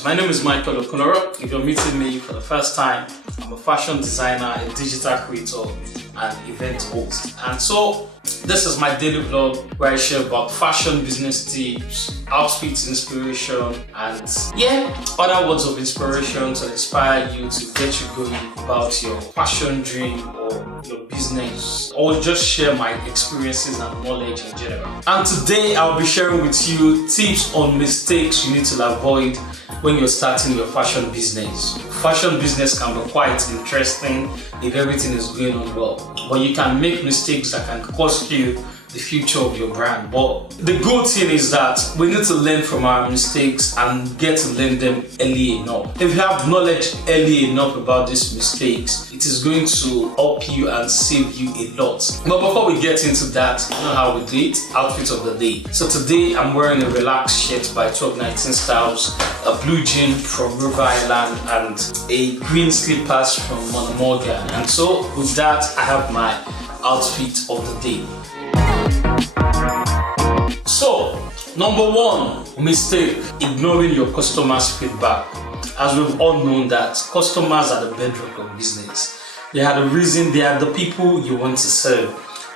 Alright, my name is Michael Okunloro. If you're meeting me for the first time, I'm a fashion designer, a digital creator, and event host. And so, this is my daily vlog where I share about fashion business tips, outfit inspiration, and other words of inspiration to inspire you to get you going about your fashion dream or your business, or just share my experiences and knowledge in general. And today I'll be sharing with you tips on mistakes you need to avoid when you're starting your fashion business. Fashion business can be quite interesting if everything is going on well, but you can make mistakes that can cost you the future of your brand. But the good thing is that we need to learn from our mistakes and get to learn them early enough. If you have knowledge early enough about these mistakes, it is going to help you and save you a lot. But before we get into that, you know how we do it, outfit of the day. So today I'm wearing a relaxed shirt by 1219 Styles, a blue jean from River Island, and a green slippers from Morgan. And so with that, I have my outfit of the day. So, number one mistake, ignoring your customers' feedback. As we've all known that customers are the bedrock of business. They are the reason, they are the people you want to serve.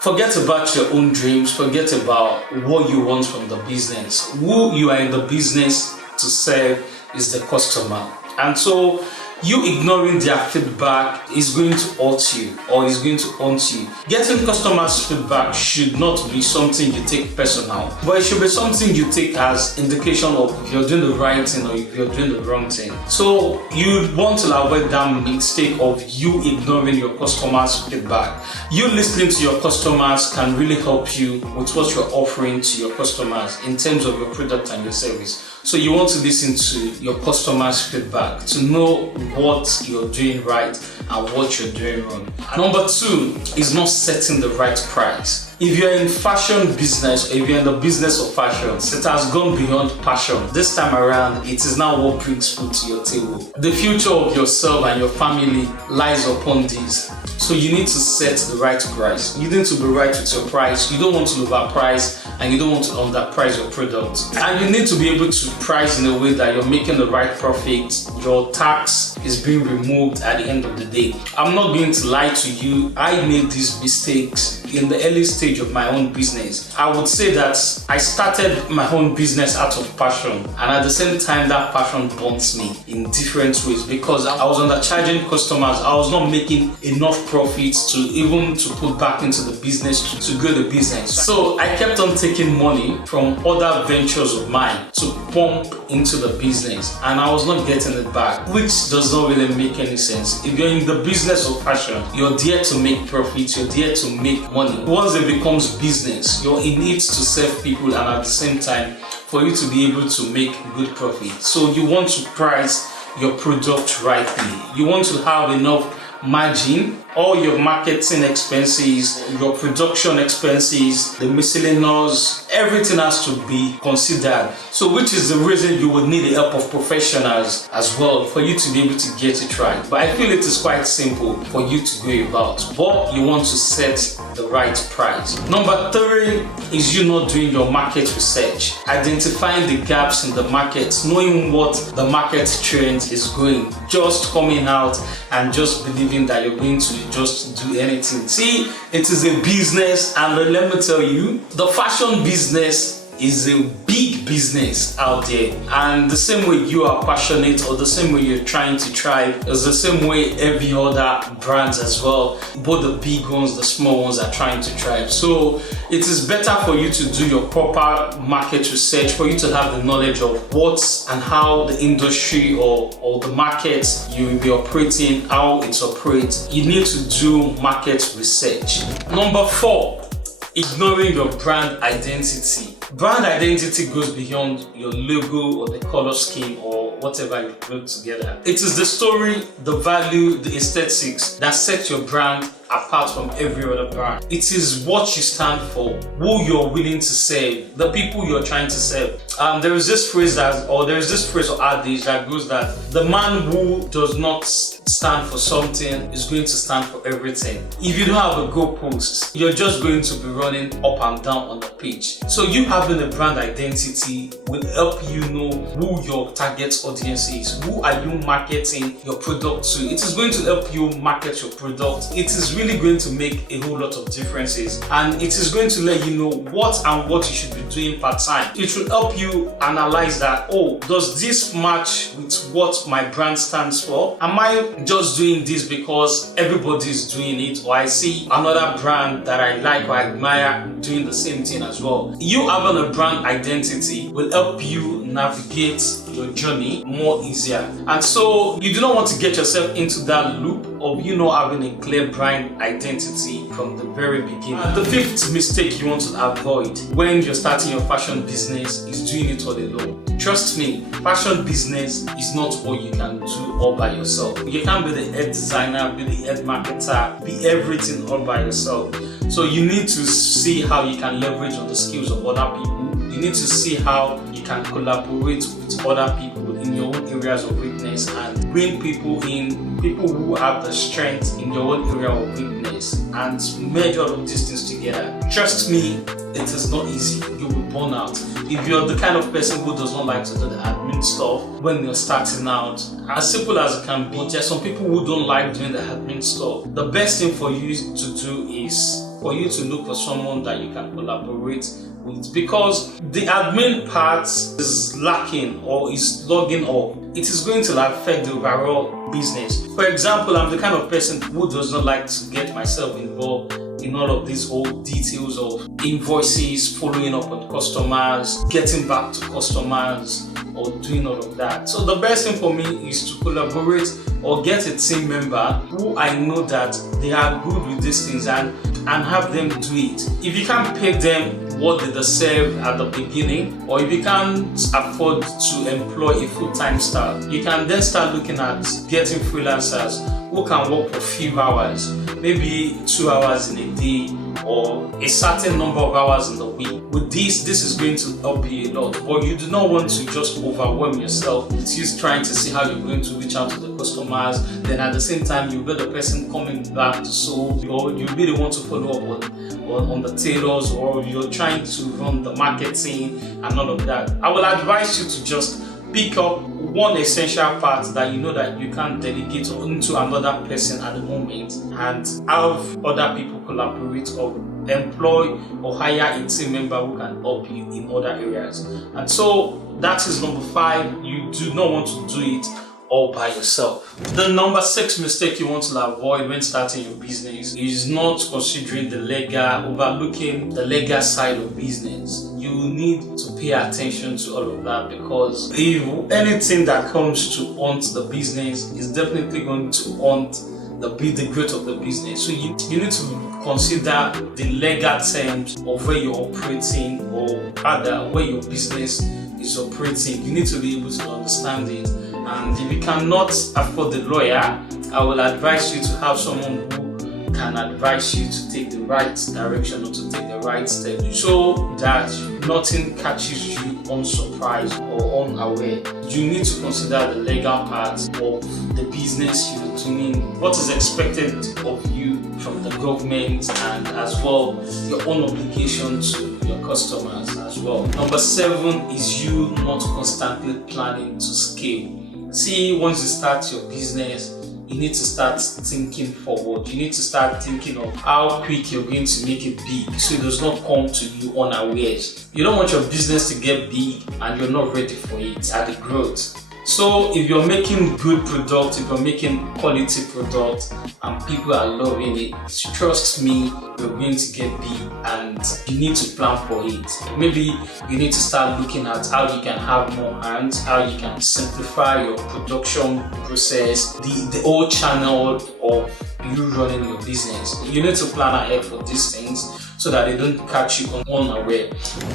Forget about your own dreams, forget about what you want from the business. Who you are in the business to serve is the customer. And so, you ignoring their feedback is going to hurt you or is going to haunt you. Getting customers' feedback should not be something you take personal, but it should be something you take as indication of if you're doing the right thing or if you're doing the wrong thing. So you want to avoid that mistake of you ignoring your customers' feedback. You listening to your customers can really help you with what you're offering to your customers in terms of your product and your service. So you want to listen to your customers' feedback to know what you're doing right and what you're doing wrong. Number two is not setting the right price. If you're in fashion business, or if you're in the business of fashion, it has gone beyond passion. This time around, it is now what brings food to your table. The future of yourself and your family lies upon this. So you need to set the right price. You need to be right with your price. You don't want to overprice and you don't want to underprice your product. And you need to be able to price in a way that you're making the right profit. Your tax is being removed at the end of the day. I'm not going to lie to you. I made these mistakes in the early stage of my own business. I would say that I started my own business out of passion, and at the same time that passion burns me in different ways because I was undercharging customers. I was not making enough profits to put back into the business to grow the business. So I kept on taking money from other ventures of mine to pump into the business, and I was not getting it back, which does not really make any sense. If you're in the business of fashion, you're there to make profits, you're there to make money. Once it becomes business, you're in it to serve people and at the same time for you to be able to make good profit. So you want to price your product rightly. You want to have enough margin. All your marketing expenses, your production expenses, the miscellaneous, everything has to be considered. So which is the reason you would need the help of professionals as well for you to be able to get it right. But I feel it is quite simple for you to go about, but you want to set the right price. Number three is you not doing your market research, identifying the gaps in the market, knowing what the market trend is going, just coming out and just believing that you're going to just do anything. See, it is a business, and let me tell you, the fashion business is a big business out there, and the same way you are passionate or the same way you're trying to thrive is the same way every other brands as well, both the big ones, the small ones are trying to thrive. So it is better for you to do your proper market research, for you to have the knowledge of what and how the industry or the market you will be operating, how it operates. You need to do market research. Number four, ignoring your brand identity. Brand identity goes beyond your logo or the color scheme or whatever you put together. It is the story, the value, the aesthetics that set your brand apart from every other brand. It is what you stand for, who you're willing to serve, the people you're trying to serve. There is this phrase or adage that goes that the man who does not stand for something is going to stand for everything. If you don't have a goalpost, you're just going to be running up and down on the pitch. So you having a brand identity will help you know who your target audience is. Who are you marketing your product to? It is going to help you market your product. It is really going to make a whole lot of differences, and it is going to let you know what you should be doing part time. It will help you analyze that, oh, does this match with what my brand stands for? Am I just doing this because everybody is doing it, or I see another brand that I like or admire doing the same thing as well? You having a brand identity will help you navigate your journey more easier. And so you do not want to get yourself into that loop of you not having a clear brand identity from the very beginning. The fifth mistake you want to avoid when you're starting your fashion business is doing it all alone. Trust me, fashion business is not what you can do all by yourself. You can't be the head designer, be the head marketer, be everything all by yourself. So you need to see how you can leverage on the skills of other people. You need to see how you can collaborate with other people in your own areas of weakness and bring people in, people who have the strength in your own area of weakness, and merge all of these things together. Trust me, it is not easy. You will burn out. If you're the kind of person who does not like to do the admin stuff when you're starting out, as simple as it can be, there's some people who don't like doing the admin stuff. The best thing for you to do is for you to look for someone that you can collaborate with, because the admin part is lacking or is logging off. It is going to affect the overall business. For example, I'm the kind of person who does not like to get myself involved in all of these old details of invoices, following up on customers, getting back to customers, or doing all of that. So the best thing for me is to collaborate or get a team member who I know that they are good with these things and have them do it. If you can't pay them what they deserve at the beginning, or if you can't afford to employ a full-time staff, you can then start looking at getting freelancers who can work for few hours, maybe 2 hours in a day or a certain number of hours in the week. With this is going to help you a lot, but you do not want to just overwhelm yourself with you trying to see how you're going to reach out to the customers. Then at the same time, you'll be the person coming back to sew, or you'll be the one to follow up on the tailors, or you're trying to run the marketing and all of that. I will advise you to just pick up one essential part that you know that you can't delegate into another person at the moment, and have other people collaborate or employ or hire a team member who can help you in other areas. And so that is number 5. You do not want to do it all by yourself. The number 6 mistake you want to avoid when starting your business is not considering overlooking the legal side of business. You need to pay attention to all of that, because if anything that comes to haunt the business is definitely going to haunt the growth of the business. So you need to consider the legal terms of where you're operating, or rather where your business is operating. You need to be able to understand it. And if you cannot afford the lawyer, I will advise you to have someone who can advise you to take the right direction or to take the right step, so that nothing catches you unsurprised or unaware. You need to consider the legal part of the business you're doing, what is expected of you from the government, and as well your own obligation to your customers as well. Number 7 is you not constantly planning to scale. See, once you start your business, you need to start thinking forward. You need to start thinking of how quick you're going to make it big, so it does not come to you unawares. You don't want your business to get big and you're not ready for it at the growth. So if you're making good product, if you're making quality product and people are loving it, trust me, you're going to get big, and you need to plan for it. Maybe you need to start looking at how you can have more hands, how you can simplify your production process, the whole channel of you running your business. You need to plan ahead for these things so that they don't catch you unaware.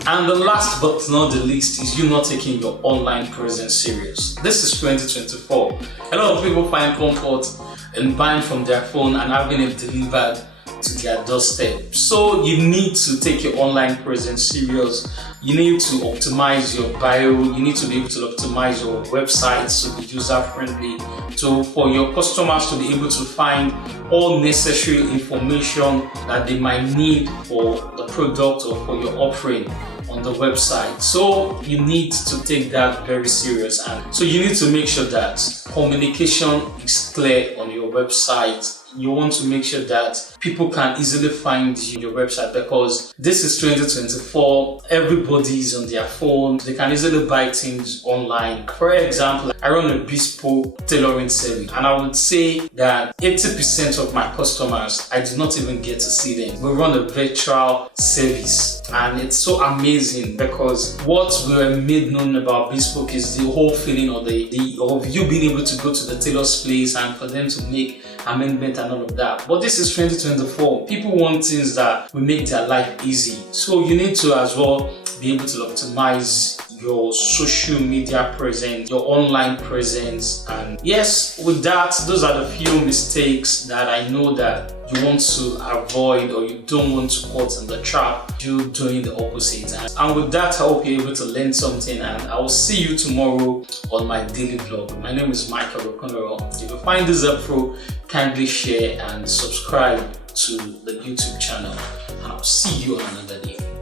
And the last but not the least is you not taking your online presence serious. This is 2024. A lot of people find comfort in buying from their phone and having it delivered to their doorstep. So you need to take your online presence serious. You need to optimize your bio. You need to be able to optimize your websites to be user friendly, so for your customers to be able to find all necessary information that they might need for the product or for your offering on the website. So you need to take that very serious, and so you need to make sure that communication is clear on your website. You want to make sure that people can easily find your website, because this is 2024. Everybody is on their phone. They can easily buy things online. For example, I run a bespoke tailoring service, and I would say that 80% of my customers, I do not even get to see them. We run a virtual service, and it's so amazing because what we were made known about bespoke is the whole feeling of of you being able to go to the tailor's place and for them to make amendment and all of that. But this is 2024. People want things that will make their life easy. So you need to as well be able to optimize your social media presence, your online presence. And yes, with that, those are the few mistakes that I know that you want to avoid, or you don't want to caught in the trap, you doing the opposite. And with that, I hope you're able to learn something, and I will see you tomorrow on my daily vlog. My name is Michael Okunloro. If you find this helpful, kindly share and subscribe to the YouTube channel, and I'll see you on another day.